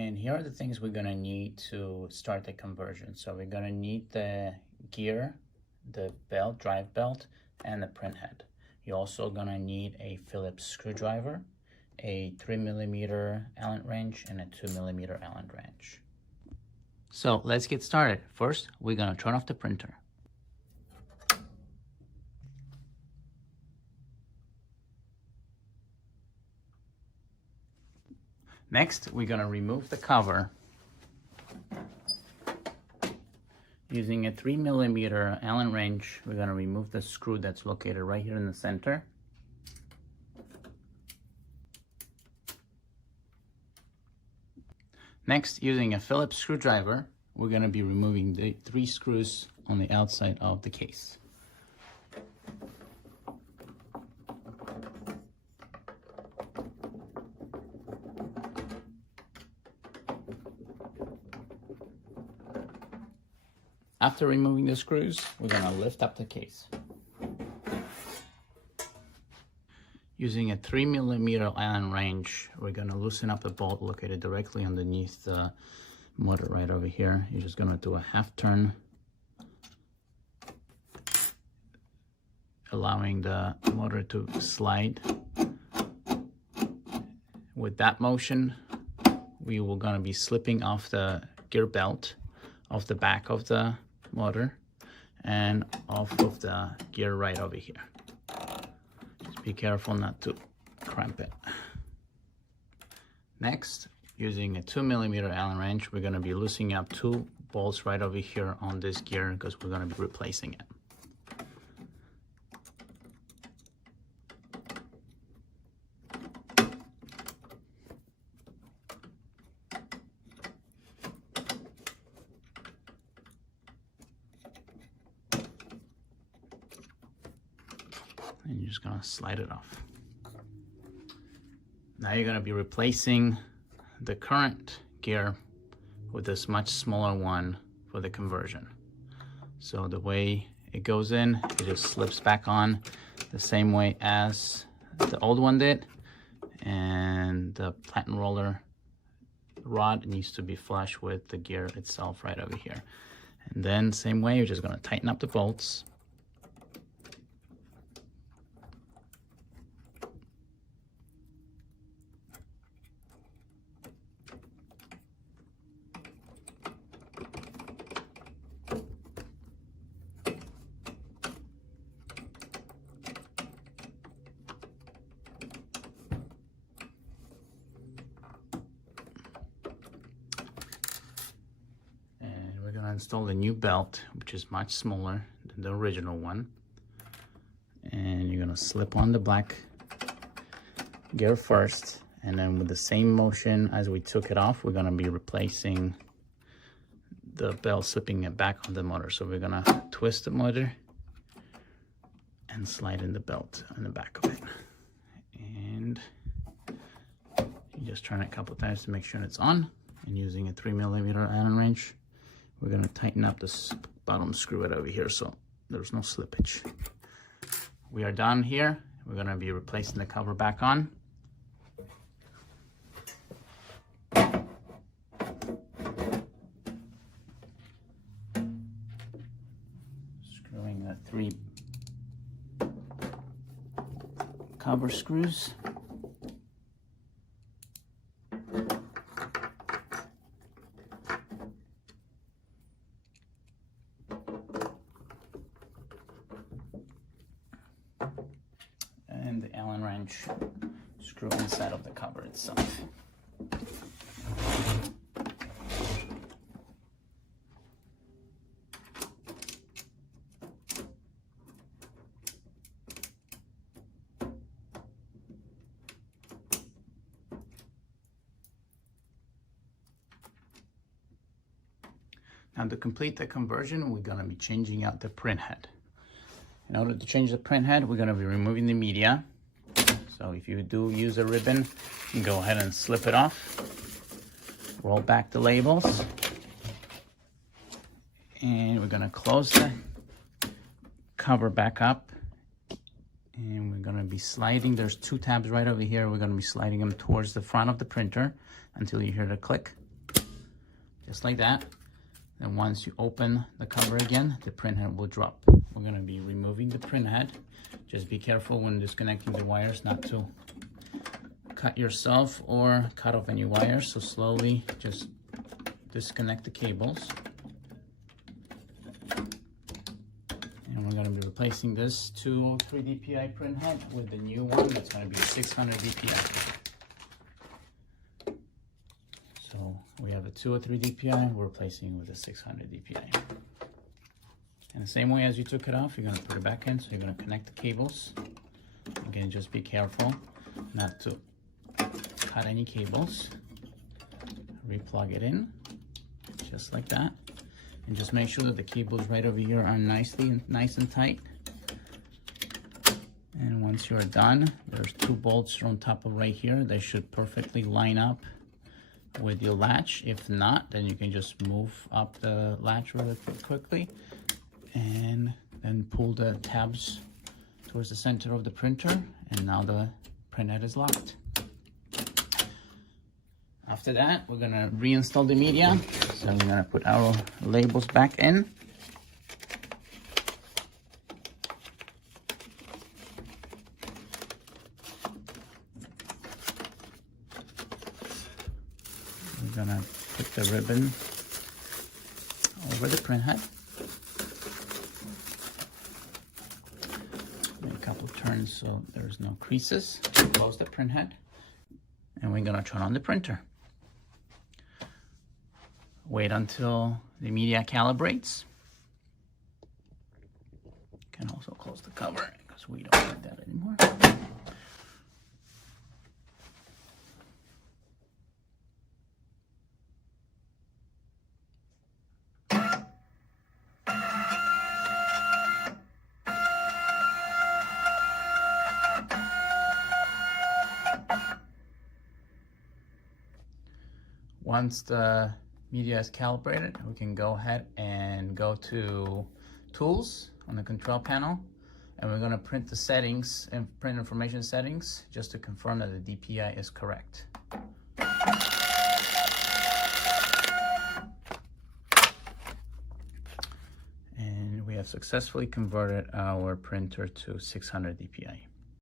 And here are the things we're gonna need to start the conversion. So we're gonna need the gear, the belt, drive belt, and the print head. You're also gonna need a Phillips screwdriver, a 3mm Allen wrench, and a 2mm Allen wrench. So let's get started. First, we're gonna turn off the printer. Next, we're gonna remove the cover using a 3mm Allen wrench. We're gonna remove the screw that's located right here in the center. Next, using a Phillips screwdriver, we're gonna be removing the 3 screws on the outside of the case. After removing the screws, we're gonna lift up the case. Using a 3mm Allen wrench, we're gonna loosen up the bolt located directly underneath the motor right over here. You're just gonna do a half turn, allowing the motor to slide. With that motion, we will gonna be slipping off the gear belt off the back of the motor and off of the gear right over here. Just be careful not to cramp it. Next, using a 2mm Allen wrench, we're going to be loosening up 2 bolts right over here on this gear because we're going to be replacing it. And you're just gonna slide it off. Now you're gonna be replacing the current gear with this much smaller one for the conversion. So the way it goes in, it just slips back on the same way as the old one did. And the platen roller rod needs to be flush with the gear itself right over here. And then same way, you're just gonna tighten up the bolts. Install the new belt, which is much smaller than the original one, and you're gonna slip on the black gear first, and then with the same motion as we took it off, we're gonna be replacing the belt, slipping it back on the motor. So we're gonna twist the motor and slide in the belt on the back of it, and you just turn it a couple times to make sure it's on. And using a 3mm Allen wrench, we're gonna tighten up this bottom screw right over here so there's no slippage. We are done here. We're gonna be replacing the cover back on. Screwing the 3 cover screws. And the Allen wrench screw inside of the cover itself. Now to complete the conversion, we're going to be changing out the print head. In order to change the print head, we're going to be removing the media. So if you do use a ribbon, you can go ahead and slip it off. Roll back the labels. And we're going to close the cover back up. And we're going to be sliding. There's 2 tabs right over here. We're going to be sliding them towards the front of the printer until you hear the click. just like that. And once you open the cover again, the printhead will drop. We're gonna be removing the printhead. Just be careful when disconnecting the wires not to cut yourself or cut off any wires. So slowly just disconnect the cables. And we're gonna be replacing this 203 DPI printhead with the new one that's gonna be 600 DPI. So we have a 203 DPI, we're replacing with a 600 DPI. And the same way as you took it off, you're gonna put it back in, so you're gonna connect the cables. Again, just be careful not to cut any cables. Replug it in, just like that. And just make sure that the cables right over here are nice and tight. And once you're done, there's 2 bolts on top of right here. They should perfectly line up with your latch. If not, then you can just move up the latch really quickly and then pull the tabs towards the center of the printer, and now the printhead is locked. After that, we're gonna reinstall the media. So we're gonna put our labels back in. We're gonna put the ribbon over the printhead. Make a couple turns so there's no creases. Close the printhead. And we're gonna turn on the printer. Wait until the media calibrates. Can also close the cover because we don't need that anymore. Once the media is calibrated, we can go ahead and go to Tools on the control panel, and we're going to print the settings and print information settings just to confirm that the DPI is correct. And we have successfully converted our printer to 600 DPI.